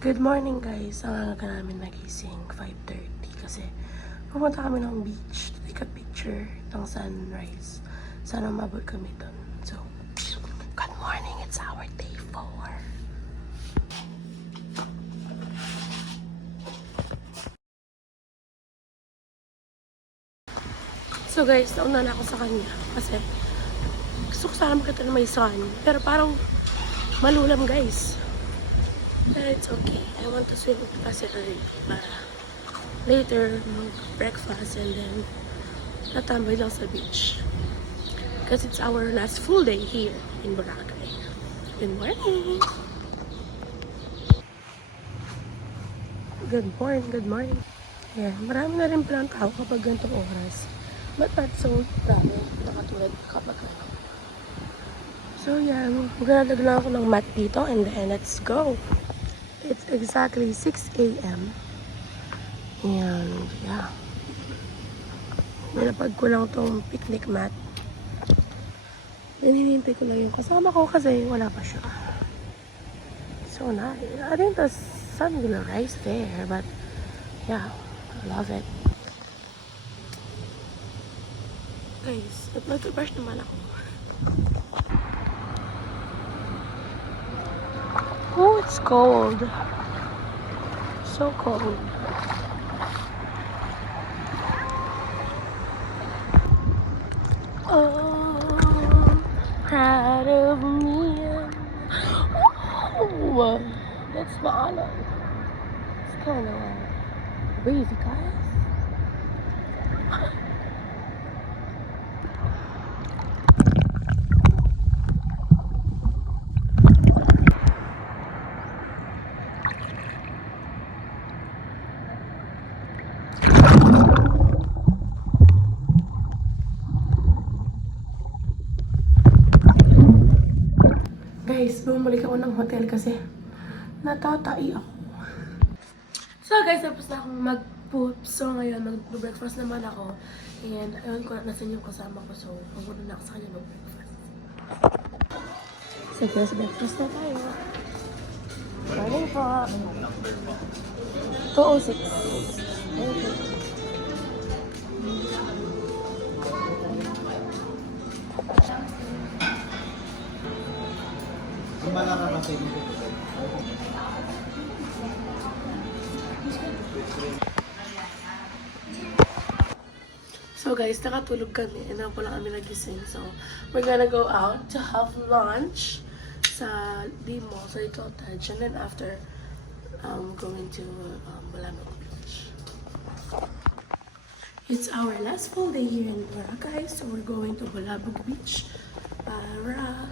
Good morning guys. Ang aga namin nagising 5:30 kasi pumunta kami ng beach to take a picture ng sunrise. Sana umabot kami doon. So, good morning. It's our day 4. So guys, nauna na ako sa kanya kasi gusto ko sana makita na may sun. Pero parang malulam guys. But it's okay. I want to swim kasi early para later mag-breakfast and then natambay lang sa beach. Because it's our last full day here in Boracay. Good morning! Good morning, good morning. Yeah, marami na rin palang tao kapag ganitong oras. But not so marami na katulad kapag ano. So yeah, maglalaglag lang ako ng mat dito and then let's go. It's exactly 6 a.m. And yeah, nilapag ko lang tong picnic mat. Then hinihintay ko lang yung kasama ko kasi wala pa siya. So nice. I think the sun will rise there, but yeah, I love it. Guys, nag-brush naman ako. Oh, it's cold. So cold. Oh, proud of me. Oh, that's Baala. It's kind of breezy, guys. Guys, bumalik ako ng hotel kasi natatai ako. So guys, tapos na akong mag-poop. So ngayon, mag-breakfast naman ako. And ayun ko, nasan yung kasama ko. So, pumunta na ako sa kanya mag-breakfast. So guys, breakfast na tayo. Morning po. 2:06. Thank you. So guys, nakatulog kami and now po lang kami nagising. So, we're gonna go out to have lunch sa Limo, sa Cottage, and then after, going to Balamog Beach. It's our last full day here in Boracay, so we're going to Balabog Beach para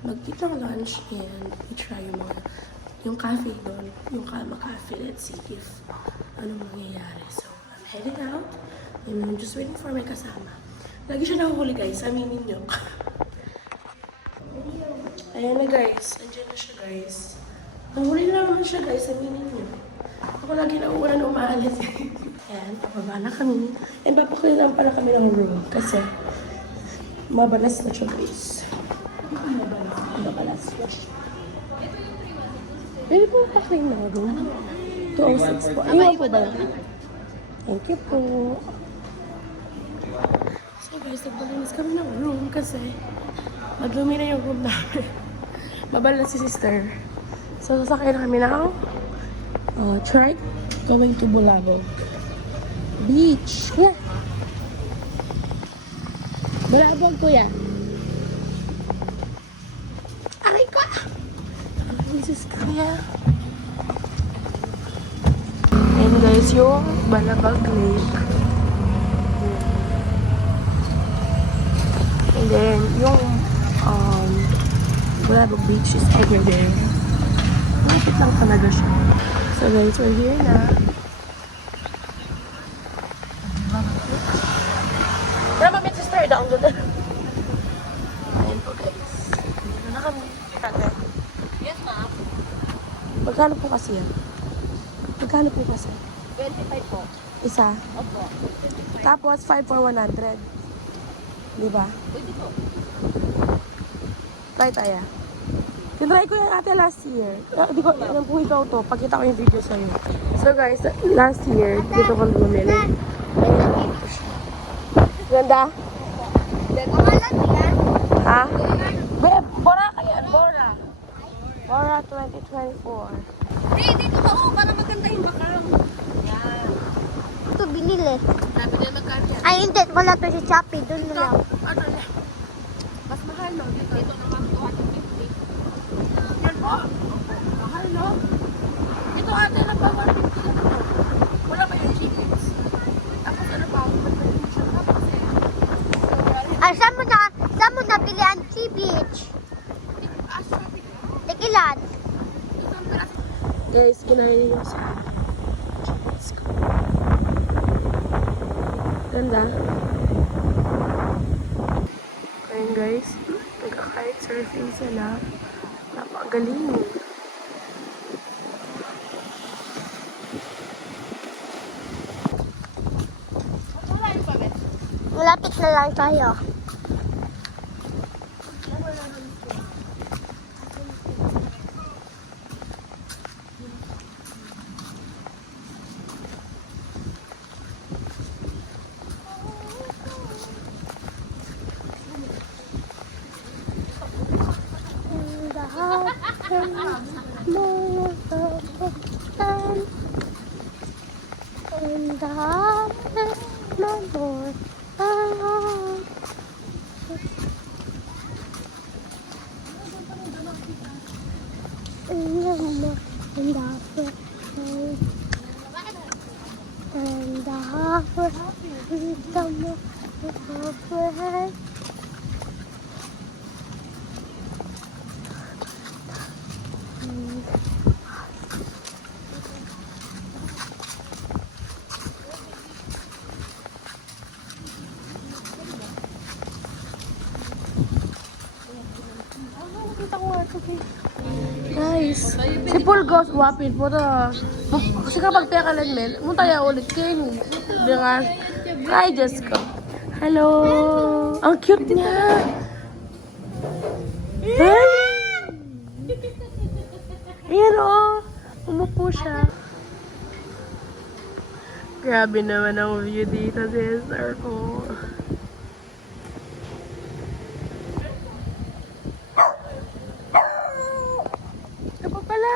mag-eat ng lunch and i-try yung cafe doon, yung Kama Cafe. Let's see if anong mangyayari. So, I'm heading out and I'm just waiting for my kasama. Lagi siya nahuhuli guys, aminin nyo. Ayan na guys, andyan na siya guys. Nahuli na naman siya guys, aminin nyo. Ako lagi nauuna na umaalis. Ayan, pababa na kami. And papakulitan pa na kami ng room kasi mabalas na siya guys. Mabalas na siya. Pwede po paklaim na room. 206 po. Iwan po ba? Thank you po. So guys, nagbalinis kami ng room kasi madumi na yung room namin. Mabal na si sister. So sasakay na kami ng trike going to Bulabog Beach. Yeah. Bulabog kuya. Aray ko! This is kuya. And guys, yung Balabag Lake. And then, yung Bulabog Beach is over there. Malapit lang talaga siya. So guys, we're here na. Wala mamit sister, daong doon. Ayan po guys. Dito na kami. Yes, ma'am. Magkano po kasi yan? Magkano po kasi? 25 po. Isa? Opo. Tapos 5 for 100. Di ba? Pwede po. Try tayo. Tinry ko yung ate last year. Hindi ko, alam po ikaw to. Pagkita ko yung video sa'yo. So guys, last year, dito ko bumili. Ayun, dito siya. Ganda? Pangalan mo yan? Ha? Beb, Bora ka yan, Bora. Bora 2024. Dito ka para maganda yung bakang. Yan. Ito binili. Sabi niya magkano yan? Ay, hindi. Wala to si Shopee. Doon na lang. Ano na? Mas mahal no? Dito naman 250. Yan po. Mahal, no? Ito ate na pa 150 na ito. Wala ba yung chickens? Tapos ano pa? Mag-permission ka kasi. Ay, saan mo nabili ang Beach? Tikilan. Guys, kinain niyo sa chickens ko. Ganda. Ayun guys, nagka-kite surfing sila. Napakagaling. Malapit na lang tayo. Guys, si Paul goes wapit po to. Kasi kapag pekalan men, muntaya ulit kayo. Dengan, hi Jessica. Hello. Ang cute niya. Hey! Ayan o. Umupo siya. Grabe naman ang view dito sa SR ko. Ito pa pala.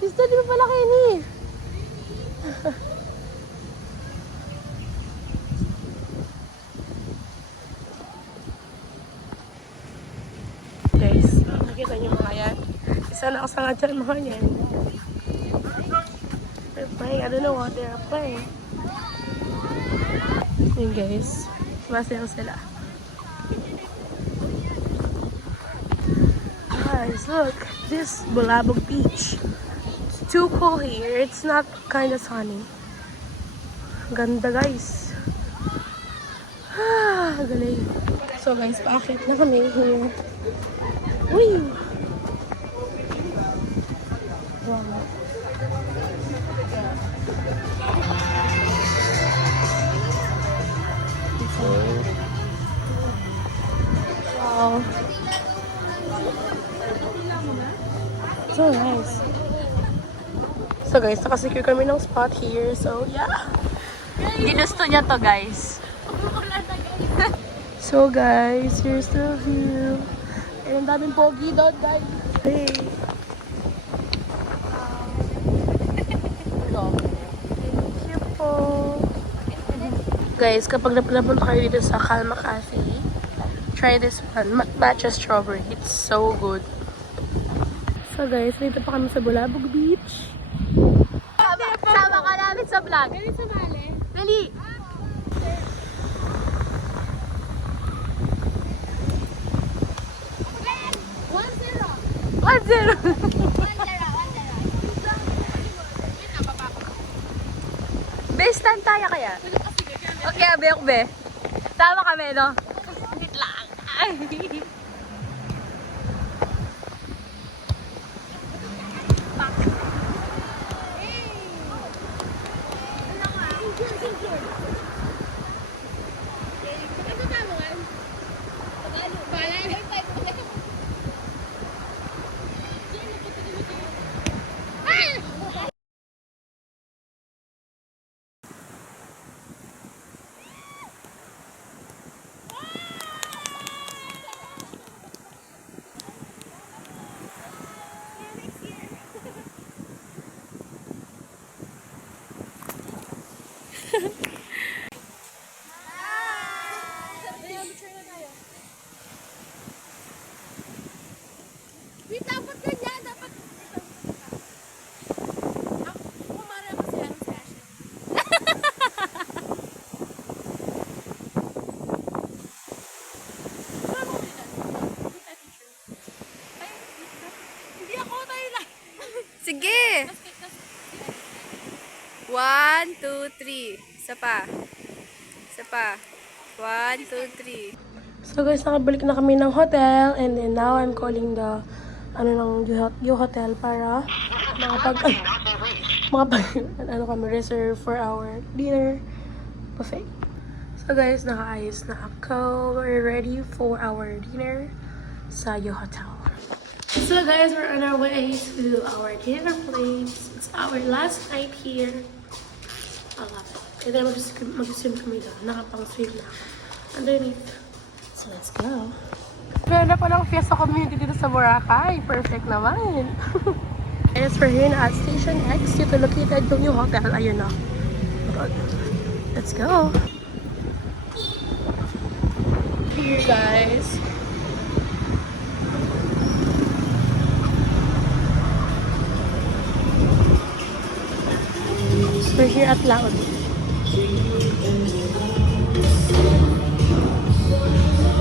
Sister, di ba pala kayo ni? Guys, nakita niyo mga yan. Isa na ako sa nga dyan mga yan. They're playing, I don't know what they're playing. Yun guys, masayaw sila. Guys, look, this Bulabog Beach. It's too cool here. It's not kind of sunny. Ganda guys. Ah, galing. So guys, paakit na kami here. Uy! Wow. Wow. So nice. So guys, nakasecure kami ng spot here. So yeah. Ginusto niya to guys. So guys, here's the view. And ang daming pogi doon guys. Hey. Thank you po. Guys, kapag napunta kayo dito sa Calma Cafe, try this one. Matcha strawberry. It's so good. So guys, dito pa kami sa Bulabog Beach. Sama ka namin sa vlog. Dali sa mali. Dali. One zero. Best time tayo kaya? Okay, abiyok be. Tama kami, no? Wait lang. Ay. Wait, dapat ganyan. Dapat... Kumara ko si Ashley. Hindi ako, tayo lang. Sige! 1, 2, 3. Isa pa. Isa pa. 1, 2, 3. So guys, nakabalik na kami ng hotel and then now I'm calling the ng U Hotel para makapag kami reserve for our dinner buffet. So guys, nakaayos na ako. We're ready for our dinner sa U Hotel. So guys, we're on our way to our dinner place. It's our last night here. I love it. And then mag-swim kami doon. Nakapang-swim na ako. Underneath. So let's go. Ganda pa ng fiesta community dito sa Boracay. Perfect naman. Guys, we're here na at Station X. Dito located yung new hotel. Ayun na. Let's go. Here guys. We're here at Laon.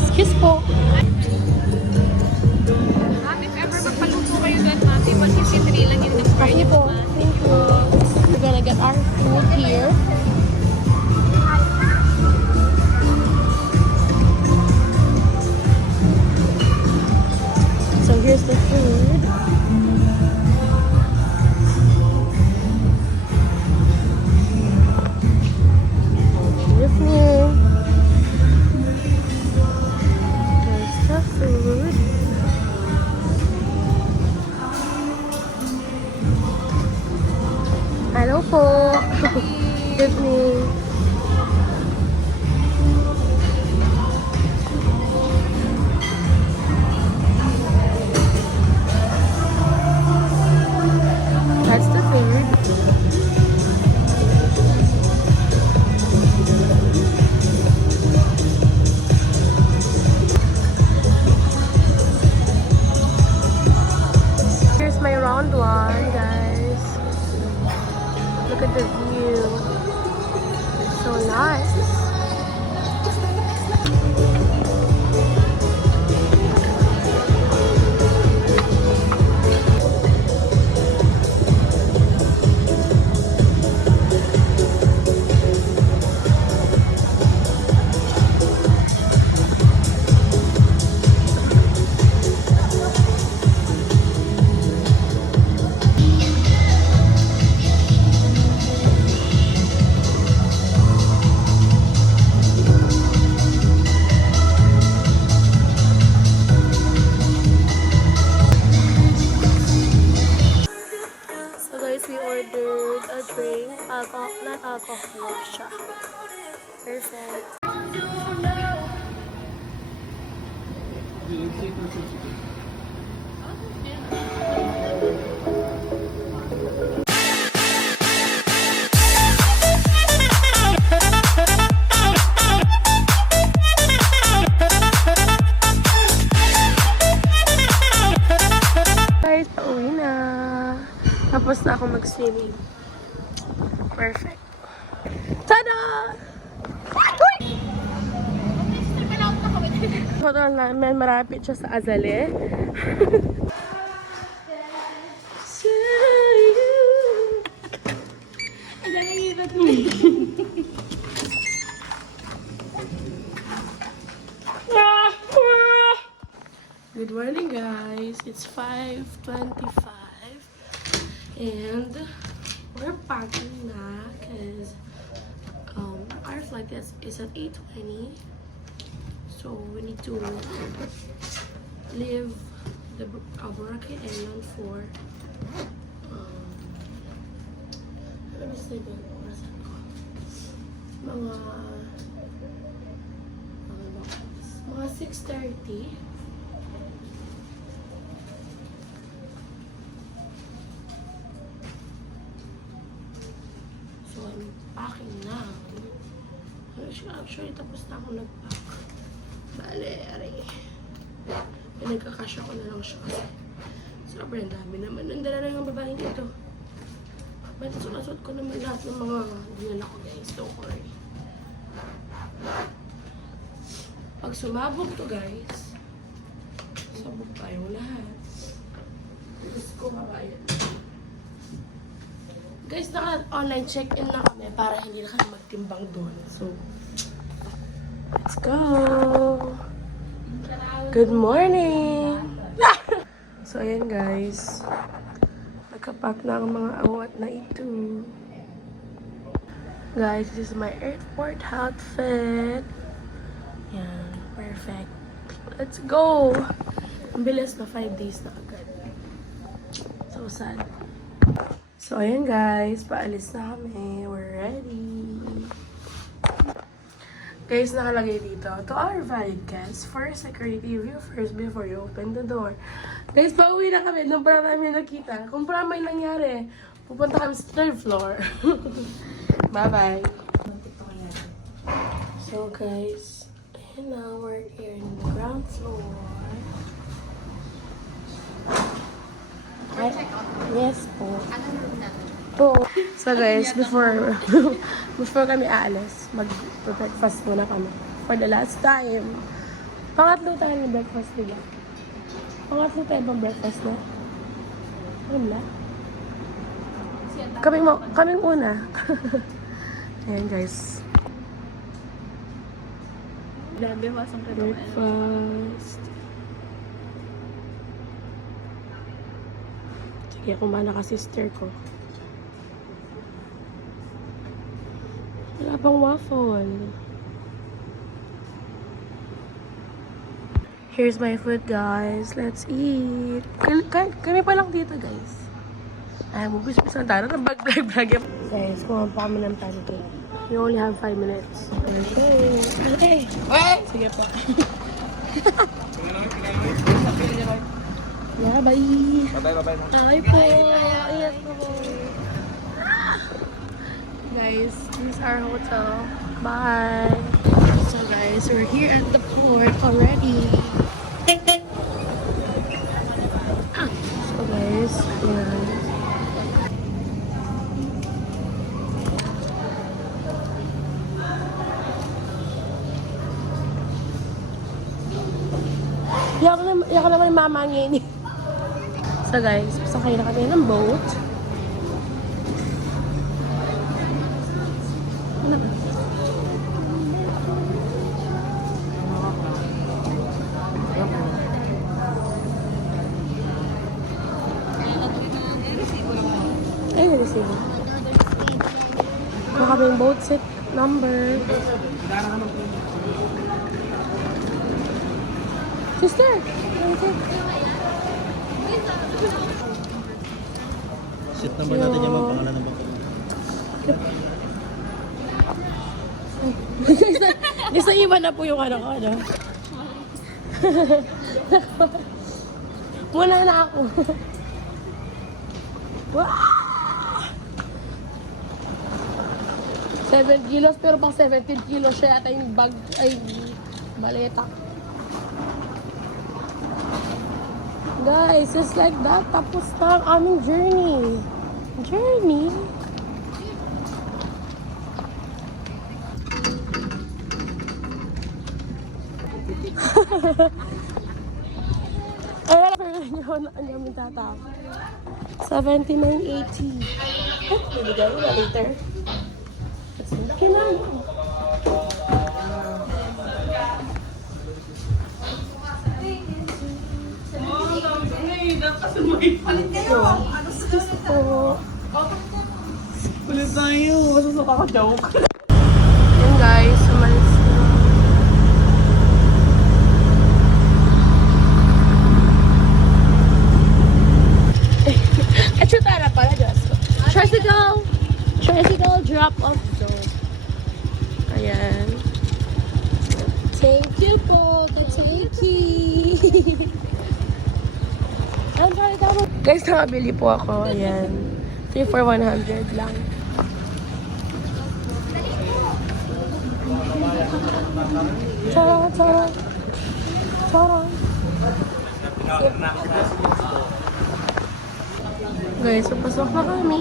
Excuse po. If ever magpaluto kayo doon, Mati, 153 lang yung number Thank you po. Thank you. We're gonna get our food here. So here's the food. With me. There's the food. Hello po. Good evening. That's the food. Here's my round one, guys. Look at the view. It's so nice. So guys, we ordered a drink, not alcohol siya. Perfect. Guys, pauwi na. Tapos na ako mag-swimming. Perfect. Tada! Hotel namin, marapit siya sa Azale. Good morning, guys. It's 5:25 and we're packing na because our flight is at 8:20, so we need to leave the Boracay Island for let me say the mga 6:30. So I'm packing now. Actually, tapos na ako nag-pack. Bale, aray. Nagkakasya ko na lang siya kasi sobrang dami naman. Nandala na yung babaeng ito. But sunod ko naman lahat ng mga dinala ko, guys. Don't worry. Pag sumabog to, guys, sabog tayong lahat. Gusto ko kabayan. Guys, naka-online check-in na kami para hindi na kami magtimbang doon. So, let's go! Good morning! So, ayan guys. Nagkapack na ang mga awat na ito. Guys, this is my airport outfit. Yan, perfect. Let's go! Ang bilis na 5 days na agad. So sad. So, ayan guys. Paalis na kami. We're ready. Guys, nakalagay dito. To our valued guests, for security, review first before you open the door. Guys, pauwi na kami. Nung pala namin nakita. Kung pala may nangyari, pupunta kami sa 3rd floor. Bye-bye. So, guys, and now we're here in the ground floor. Yes po. Anong room na? Po. So guys, before kami aalis, mag-breakfast muna kami. For the last time. Pangatlo tayo ng breakfast nila. Pangatlo tayo bang breakfast na? Wala. Kaming una. Ayan guys. Grabe, masang Breakfast. Sige, kumana ka sister ko. Wala pang waffle. Here's my food, guys. Let's eat. Kami pa lang dito, guys. Ay, mabis-bis na tayo. Nag-vlog. Guys, kumama pa kami ng pancake. We only have 5 minutes. Okay. Sige po. Yeah, bye. Bye-bye. Bye po. Ingat po. Guys, this is our hotel. Bye. So guys, we're here at the port already. So guys, yeah. Iyak naman yung mama niya. So guys, pasakay na kami ng boat. Ano ba? Ay, receive. Baka kaming boat set number. Sister! Seat number natin yung mga pangalan ng bangko. Gusto iba na po yung ano. Muna na ako. Wow! 7 kilos pero pang 17 kilos siya yata yung bag ay maleta. Guys, just like that, tapos na ang aming journey. Ay, wala pa rin yun. Ang aming tatap. 79.80. Oh, bibigay mo na later. Kailangan mo. Ulit tayo. Masusuka ka joke. Yan guys, umalis na. Achutara pala, Diyos ko. Tricycle drop off zone. Ayan. Thank you po. Thank you. Guys, nakabili po ako. Ayan. 3 for 100 lang. Charan, charan. Charan. Guys, papasok na kami.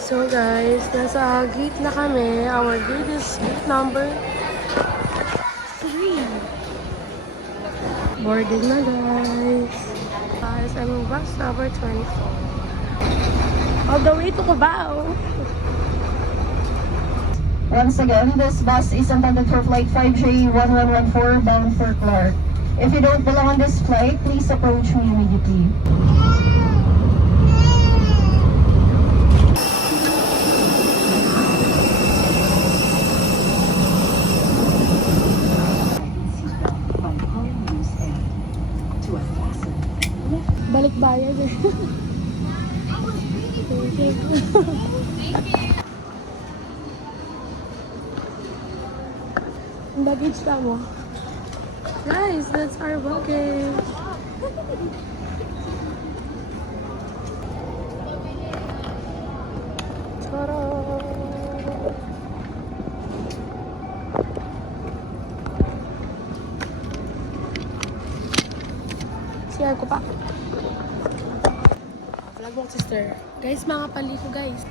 So guys, nasa gate na kami. Our gate is gate number 3. Boarding na guys. Guys, I'm bus number 24. All the way to Cubao. Once again, this bus is intended for flight 5J1114 bound for Clark. If you don't belong on this flight, please approach me immediately. Balik bayad eh. Ang baggage ka mo. Guys, that's our baggage. Tara! Siya ko pa. Vlog mo, sister. Guys, mga pali ko, guys.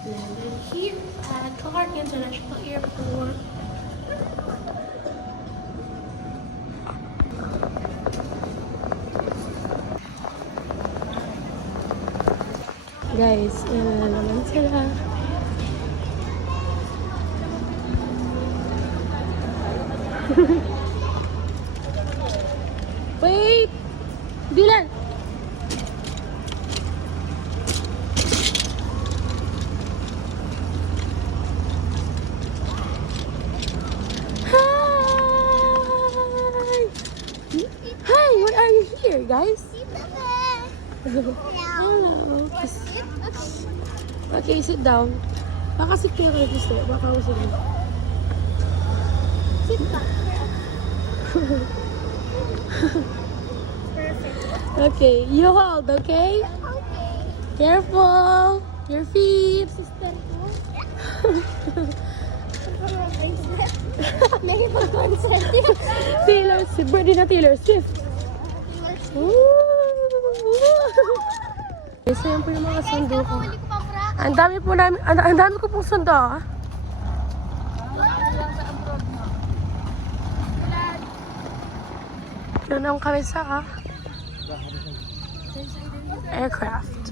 Landed here at Clark International Airport. Guys, yan na naman sila. Wait! Dylan! Hi! Hi! Why are you here, guys? Hello. Okay, sit down. Baka sit kayo kayo gusto. Baka ako sit down. Sit back. Okay, you hold, okay? Okay. Careful! Your feet! Sister ko. May pag-concert yun. Taylor Swift. Birthday na Taylor Swift. So yan po yung mga sundo ko. Huli ko pa, bra. Ang dami po namin, ang dami ko pong sundo, ah. Yun ang kami sa aircraft.